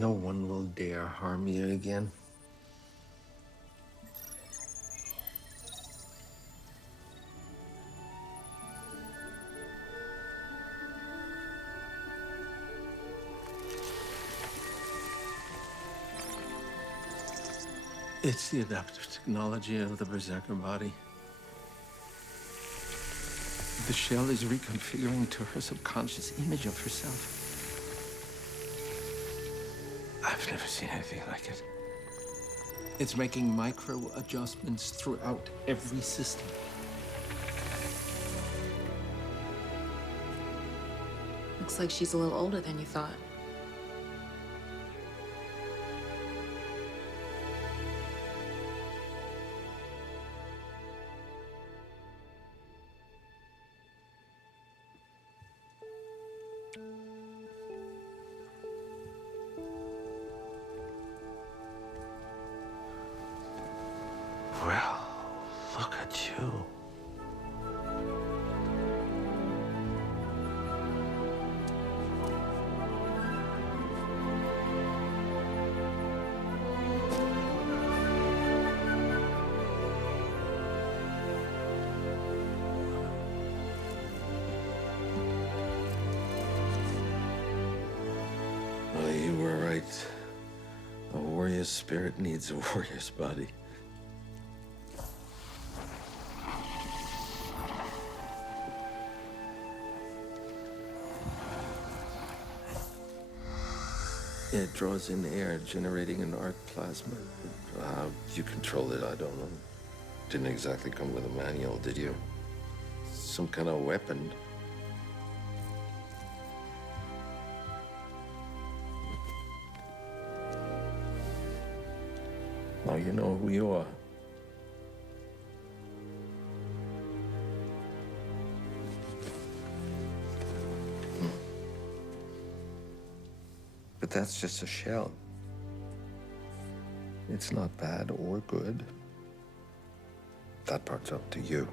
No one will dare harm you again. It's the adaptive technology of the Berserker body. The shell is reconfiguring to her subconscious image of herself. I've never seen anything like it. It's making micro adjustments throughout every system. Looks like she's a little older than you thought. Well, look at you. Well, you were right. A warrior's spirit needs a warrior's body. It draws in air, generating an arc plasma. How you control it, I don't know. Didn't exactly come with a manual, did you? Some kind of weapon. Now you know who you are. But that's just a shell. It's not bad or good. That part's up to you.